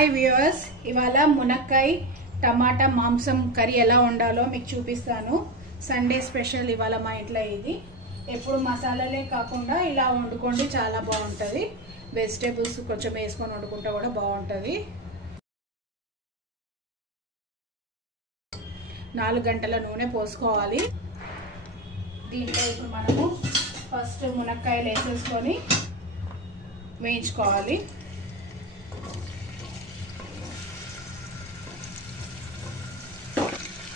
Hi viewers, ఇవాళ మునక్కాయ టమాటా మాంసం కర్రీ ఎలా వండాలో మీకు చూపిస్తాను. సండే స్పెషల్ ఇవాళ మా ఇంట్లో. ఇది ఎప్పుడు మసాలాలే కాకుండా ఇలా వండుకోండి, చాలా బాగుంటుంది. వెజిటేబుల్స్ కొంచెం వేసుకొని వండుకుంటే కూడా బాగుంటుంది. 4 గంటల నూనె పోసుకోవాలి. దీంట్లో ఇప్పుడు మనము ఫస్ట్ మునక్కాయలు వేసేసుకొని వేయించుకోవాలి.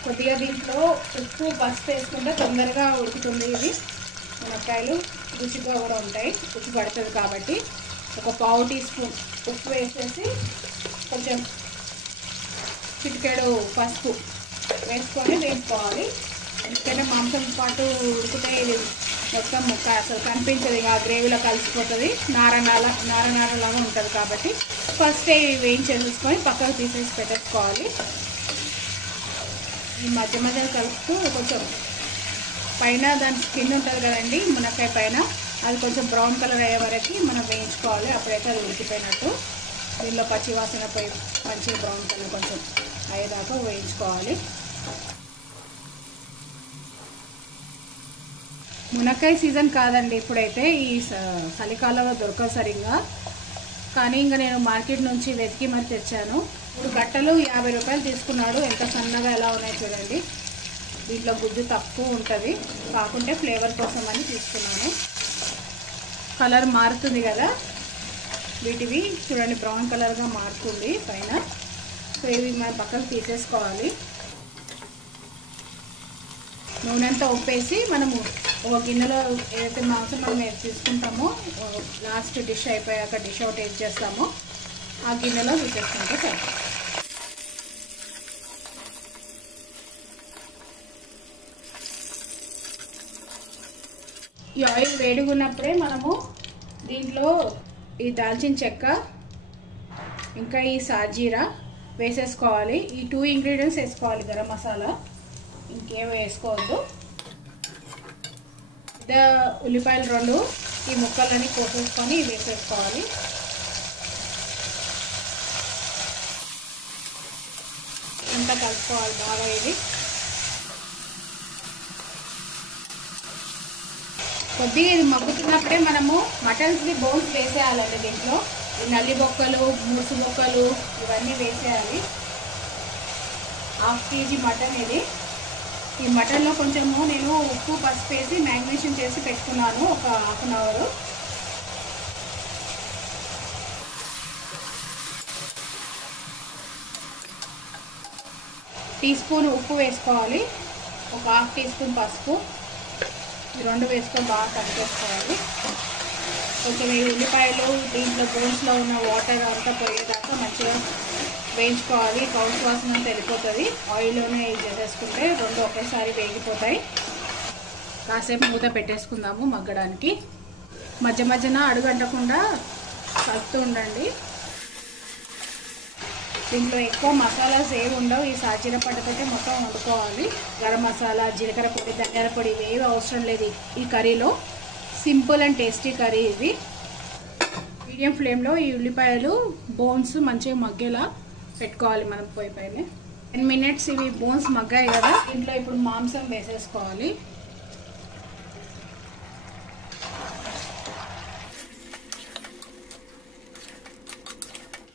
కొద్దిగా దీంట్లో ఉప్పు పసుపు వేసుకుంటే తొందరగా ఉడుకుతుంది. ఇది మునక్కాయలు రుచిగా కూడా ఉంటాయి, రుచి పడుతుంది కాబట్టి ఒక పావు టీ స్పూన్ ఉప్పు వేసేసి కొంచెం చిటికెడు పసుపు వేసుకొని వేసుకోవాలి. ఎందుకంటే మాంసం పాటు ఉడికితే ఇది మొత్తం ముక్క అసలు కనిపించదు, ఇంకా గ్రేవీలో కలిసిపోతుంది, నారలాగా ఉంటుంది. కాబట్టి ఫస్ట్ వేయించేసుకొని పక్కకు తీసేసి పెట్టేసుకోవాలి. ఈ మధ్య మధ్యలో కలుపుతూ కొంచెం పైన దాని స్కిన్ ఉంటుంది కదండి మునక్కాయ పైన, అది కొంచెం బ్రౌన్ కలర్ అయ్యే వరకు మనం వేయించుకోవాలి. అప్పుడైతే అది ఉడికిపోయినట్టు. దీనిలో పచ్చి వాసన పోయి మంచిగా బ్రౌన్ కలర్ కొంచెం అయ్యేదాకా వేయించుకోవాలి. మునక్కాయ సీజన్ కాదండి ఇప్పుడైతే, ఈ చలికాలంలో దొరకదు సరిగ్గా. కానీ ఇంకా నేను మార్కెట్ నుంచి వెతికి మరి తెచ్చాను. 3 కట్టలు 50 రూపాయలు తీసుకున్నాడు. ఎంత సన్నగా ఎలా ఉన్నాయి చూడండి. దీంట్లో గుజ్జు తక్కువ ఉంటుంది, కాకుంటే ఫ్లేవర్ కోసం అని తీసుకున్నాను. కలర్ మారుతుంది కదా, వీటివి చూడండి బ్రౌన్ కలర్గా మారుతుంది పైన. సో ఇవి మనం పక్కకు తీసేసుకోవాలి. నూనె అంతా ఉప్పేసి మనము ఒక గిన్నెలో ఏదైతే మాంసం మనం తీసుకుంటామో లాస్ట్ డిష్ అయిపోయాక డిష్ అవుట్ ఏం చేస్తామో ఆ గిన్నెలో తీసేసుకుంటే సరే. ఈ ఆయిల్ వేడిగా ఉన్నప్పుడే మనము దీంట్లో ఈ దాల్చిన చెక్క ఇంకా ఈ సాజీరా వేసేసుకోవాలి. ఈ 2 ఇంగ్రీడియంట్స్ వేసుకోవాలి. గరం మసాలా ఇంకేం వేసుకోవద్దు. ఉల్లిపాయలు 2 ఈ ముక్కలని కోసేసుకొని వేసేసుకోవాలి. అంతా కలుపుకోవాలి బాగా. ఇది కొద్దిగా ఇది మగ్గుతున్నప్పుడే మనము మటన్స్ని బోన్స్ వేసేయాలండి. దీంట్లో ఈ నల్లి బొక్కలు, మూసు బొక్కలు ఇవన్నీ వేసేయాలి. 1/2 కేజీ మటన్ ఇది. ఈ మటన్లో కొంచెము నేను ఉప్పు పసుపు వేసి మ్యాగ్నేషన్ చేసి పెట్టుకున్నాను ఒక 1/2 అవర్. టీ స్పూన్ ఉప్పు వేసుకోవాలి, ఒక 1/2 టీ స్పూన్ పసుపు, ఈ 2 వేసుకొని బాగా కలిపేసుకోవాలి. కొంచెం ఈ ఉల్లిపాయలు దీంట్లో బోన్స్లో ఉన్న వాటర్ అంతా పోయేదాకా మంచిగా వేయించుకోవాలి. పౌచ్ వాసన అంతా వెళ్ళిపోతుంది. ఆయిల్లోనే చేసేసుకుంటే 2 ఒకేసారి వేగిపోతాయి. కాసేపు మూత పెట్టేసుకుందాము మగ్గడానికి. మధ్య మధ్యన అడుగంటకుండా కలుపుతూ ఉండండి. దీంట్లో ఎక్కువ మసాలాస్ ఏవి ఉండవు. ఈ సాజీర పట్టుతోటే మొత్తం వండుకోవాలి. గరం మసాలా, జీలకర్ర పొడి, ధనియాల పొడి ఏవి అవసరం లేదు ఈ కర్రీలో. సింపుల్ అండ్ టేస్టీ కర్రీ ఇది. మీడియం ఫ్లేమ్లో ఈ ఉల్లిపాయలు బోన్స్ మంచిగా మగ్గేలా పెట్టుకోవాలి మనం పొయ్యి పైన. 10 మినిట్స్ ఇవి బోన్స్ మగ్గాయి కదా, దీంట్లో ఇప్పుడు మాంసం వేసేసుకోవాలి.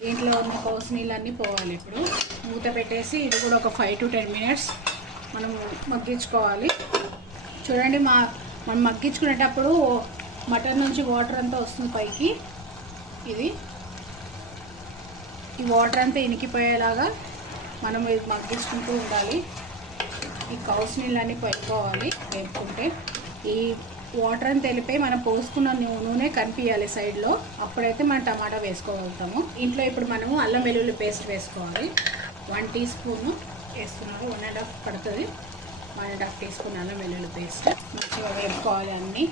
దీంట్లో ఉన్న కోసి నీళ్ళన్నీ పోవాలి. ఇప్పుడు మూత పెట్టేసి ఇది కూడా ఒక 5 to 10 మినిట్స్ మనం మగ్గించుకోవాలి. చూడండి మనం మగ్గించుకునేటప్పుడు మటన్ నుంచి వాటర్ అంతా వస్తుంది పైకి. ఈ వాటర్ అంతా ఇనికిపోయేలాగా మనం ఇది మగ్గించుకుంటూ ఉండాలి. ఈ కౌస్ నీళ్ళన్నీ పోయిపోవాలి వేపుకుంటే. ఈ వాటర్ అంతా వెళ్ళిపోయి మనం పోసుకున్న నూనె కనిపించాలి సైడ్లో, అప్పుడైతే మనం టమాటా వేసుకోగలుగుతాము. ఇంట్లో ఇప్పుడు మనము అల్లం వెల్లుల్లి పేస్ట్ వేసుకోవాలి. 1 టీ స్పూన్ వేస్తున్నాము, 1.5 పడుతుంది. 1.5 టీ స్పూన్ అల్లం వెల్లుల్లి పేస్ట్ మంచిగా వేపుకోవాలి అన్నీ.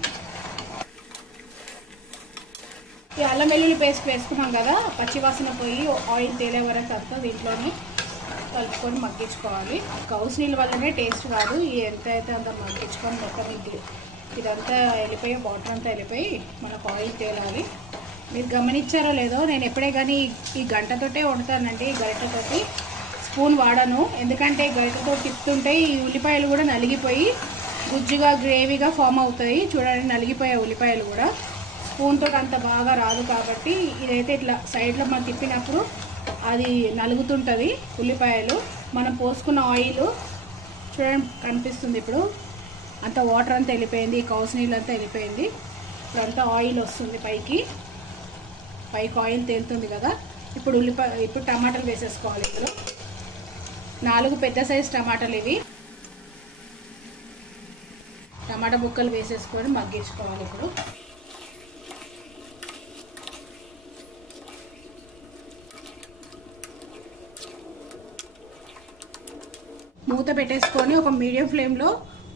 ఈ అల్లం వెల్లుల్లి పేస్ట్ వేసుకున్నాం కదా, పచ్చివాసన పోయి ఆయిల్ తేలే వరకు అంతా దీంట్లోనే కలుపుకొని మగ్గించుకోవాలి. కౌస్ నీళ్ళ వల్లనే టేస్ట్ కాదు, ఎంత అయితే అంత మగ్గించుకొని మొత్తం ఇదంతా వెళ్ళిపోయి వాటర్ అంతా వెళ్ళిపోయి మనకు ఆయిల్ తేలాలి. మీరు గమనించారో లేదో, నేను ఎప్పుడే కానీ ఈ గంటతోటే వండుతానండి. గరిటతోటి స్పూన్ వాడను, ఎందుకంటే గరిటతో తిప్పుతుంటే ఈ ఉల్లిపాయలు కూడా నలిగిపోయి గుజ్జుగా గ్రేవీగా ఫామ్ అవుతాయి. చూడండి, నలిగిపోయే ఉల్లిపాయలు కూడా. స్పూన్తో అంత బాగా రాదు కాబట్టి ఇదైతే ఇట్లా సైడ్లో మనం తిప్పినప్పుడు అది నలుగుతుంటుంది ఉల్లిపాయలు. మనం పోసుకున్న ఆయిల్ చూడండి కనిపిస్తుంది. ఇప్పుడు అంత వాటర్ అంతా వెళ్ళిపోయింది, కౌసు నీళ్ళు అంతా వెళ్ళిపోయింది. ఇప్పుడు అంతా ఆయిల్ వస్తుంది పైకి ఆయిల్ తేలుతుంది కదా. ఇప్పుడు టమాటాలు వేసేసుకోవాలి. ఇందులో 4 పెద్ద సైజు టమాటాలు ఇవి. టమాటా ముక్కలు వేసేసుకొని మగ్గించుకోవాలి. ఇప్పుడు మూత పెట్టేసుకొని ఒక మీడియం ఫ్లేమ్లో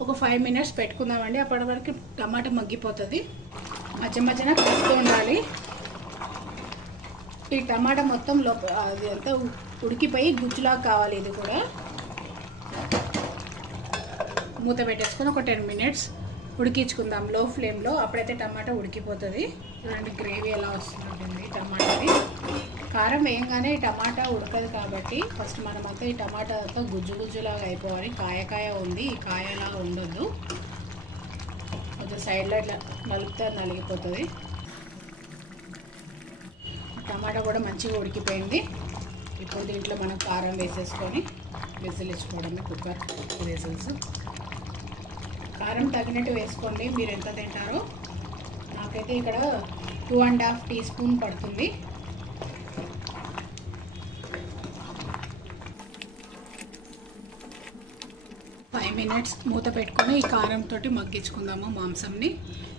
ఒక 5 మినిట్స్ పెట్టుకుందామండి. అప్పటి వరకు టమాటా మగ్గిపోతుంది. మధ్య మధ్యన కలుపుతూ ఉండాలి. ఈ టమాటా మొత్తం అది అంతా ఉడికిపోయి గుజ్జులాగా కావాలి. ఇది కూడా మూత పెట్టేసుకొని ఒక 10 మినిట్స్ ఉడికించుకుందాం లో ఫ్లేమ్లో. అప్పుడైతే టమాటా ఉడికిపోతుంది. చూడండి గ్రేవీ ఎలా వస్తుంటుంది టమాటాది. కారం వేయంగానే ఈ టమాటా ఉడకదు కాబట్టి ఫస్ట్ మనమంతా ఈ టమాటా అంతా గుజ్జులాగా అయిపోవాలి. కాయ ఉంది, ఈ కాయలాగా ఉండొద్దు. కొంచెం సైడ్లో ఇట్లా నలిపితే నలిగిపోతుంది. టమాటా కూడా మంచిగా ఉడికిపోయింది. ఇప్పుడు దీంట్లో మనం కారం వేసేసుకొని విజిల్ ఇచ్చుకోవడమే. Cooker whistles. కారం తగినట్టు వేసుకోండి, మీరు ఎంత తింటారో. నాకైతే ఇక్కడ 2.5 టీ స్పూన్ పడుతుంది. మినిట్స్ మూత పెట్టుకొని ఈ కారంతో మగ్గించుకుందాము మాంసంని.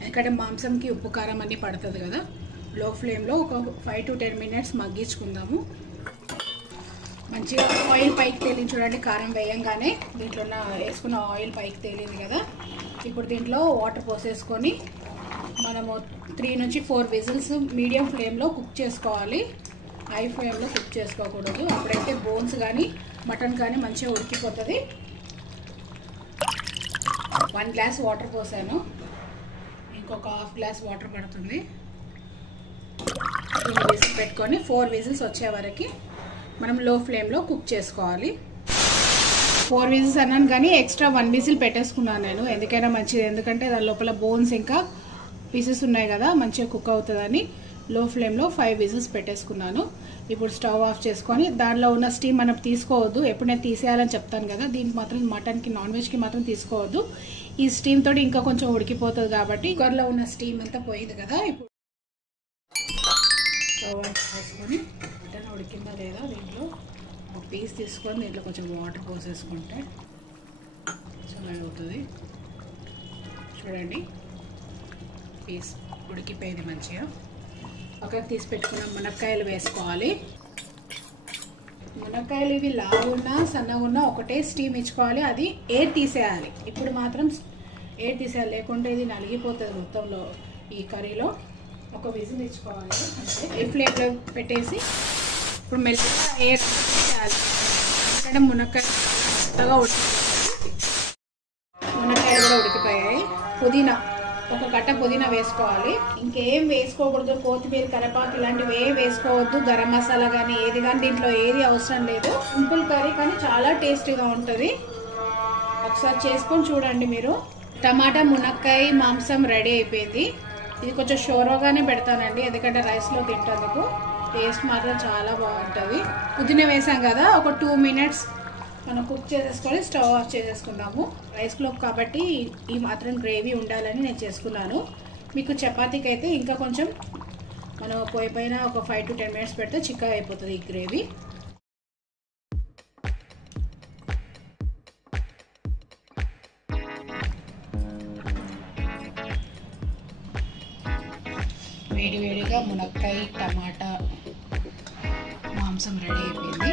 ఎందుకంటే మాంసంకి ఉప్పు కారం అన్నీ పడుతుంది కదా. లో ఫ్లేమ్లో ఒక 5 to 10 మినిట్స్ మగ్గించుకుందాము. మంచిగా ఆయిల్ పైకి తేలింది చూడండి. కారం వేయంగానే దీంట్లో వేసుకున్న ఆయిల్ పైకి తేలింది కదా. ఇప్పుడు దీంట్లో వాటర్ పోసేసుకొని మనము 3 నుంచి 4 విజిల్స్ మీడియం ఫ్లేమ్లో కుక్ చేసుకోవాలి. హై ఫ్లేమ్లో కుక్ చేసుకోకూడదు. అప్పుడైతే బోన్స్ కానీ మటన్ కానీ మంచిగా ఉడికిపోతుంది. 1 గ్లాస్ వాటర్ పోసాను, ఇంకొక హాఫ్ గ్లాస్ వాటర్ పడుతుంది. విజిల్ పెట్టుకొని 4 విజిల్స్ వచ్చే వరకు మనం లో ఫ్లేమ్లో కుక్ చేసుకోవాలి. 4 విజిల్స్ అన్నాను కానీ ఎక్స్ట్రా 1 విజిల్ పెట్టేసుకున్నాను నేను. ఎందుకైనా మంచిది, ఎందుకంటే దాని లోపల బోన్స్ ఇంకా పీసెస్ ఉన్నాయి కదా, మంచిగా కుక్ అవుతుందని లో ఫ్లేమ్లో 5 విజిల్స్ పెట్టేసుకున్నాను. ఇప్పుడు స్టవ్ ఆఫ్ చేసుకొని దానిలో ఉన్న స్టీమ్ మనం తీసుకోవద్దు. ఎప్పుడు నేను తీసేయాలని చెప్తాను కదా, దీనికి మాత్రం మటన్కి నాన్ వెజ్కి మాత్రం తీసుకోవద్దు. ఈ స్టీమ్ తోటి ఇంకా కొంచెం ఉడికిపోతుంది కాబట్టి కుక్కర్లో ఉన్న స్టీమ్ అంతా పోయింది కదా. ఇప్పుడు స్టవ్ ఆఫ్ చేసుకొని మటన్ ఉడికిందా లేదా దీంట్లో ఒక పీస్ తీసుకొని దీంట్లో కొంచెం వాటర్ పోసేసుకుంటే చాలా అవుతుంది. చూడండి పీస్ ఉడికిపోయింది మంచిగా. పక్కకు తీసి పెట్టుకున్న మునక్కాయలు వేసుకోవాలి. మునక్కాయలు ఇవి లావున్నా సన్నగా ఉన్నా ఒకటే స్టీమ్ ఇచ్చుకోవాలి. అది ఎయిర్ తీసేయాలి. ఇప్పుడు మాత్రం ఎయిర్ తీసేయాలి, లేకుంటే ఇది నలిగిపోతుంది మొత్తంలో. ఈ కర్రీలో ఒక విజిల్ ఇచ్చుకోవాలి. అంటే ఈ ఫ్లేమ్లో పెట్టేసి ఇప్పుడు మెల్లగా ఎయిర్ తీసేయాలి. ఎందుకంటే మునక్కాయలు కూడా ఉడికిపోయాయి. పుదీనా ఒక కట్ట పుదీనా వేసుకోవాలి. ఇంకేం వేసుకోకూడదు. కొత్తిమీర, కరివేపాకు ఇలాంటివి ఏం వేసుకోవద్దు. గరం మసాలా కానీ ఏది కానీ దీంట్లో ఏది అవసరం లేదు. సింపుల్ కర్రీ కానీ చాలా టేస్టీగా ఉంటుంది. ఒకసారి చేసుకొని చూడండి మీరు. టమాటా మునక్కాయ మాంసం రెడీ అయిపోయింది. ఇది కొంచెం షోరోగానే పెడతానండి, ఎందుకంటే రైస్లో తింటందుకు టేస్ట్ మాత్రం చాలా బాగుంటుంది. పుదీనా వేసాం కదా, ఒక 2 మినిట్స్ మనం కుక్ చేసేసుకొని స్టవ్ ఆఫ్ చేసేసుకుందాము. రైస్లో కాబట్టి ఈ మాత్రం గ్రేవీ ఉండాలని నేను చేసుకున్నాను. మీకు చపాతీకి అయితే ఇంకా కొంచెం మనం పొయ్యి పైన ఒక 5 to 10 మినిట్స్ పెడితే చిక్కగా అయిపోతుంది ఈ గ్రేవీ. వేడివేడిగా మునక్కాయ టమాటా మాంసం రెడీ అయిపోయింది.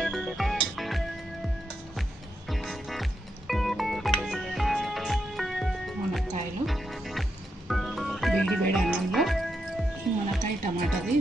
మునక్కాయలు వేడి వేడి అన్నంలో ఈ మునక్కాయ టమాటాది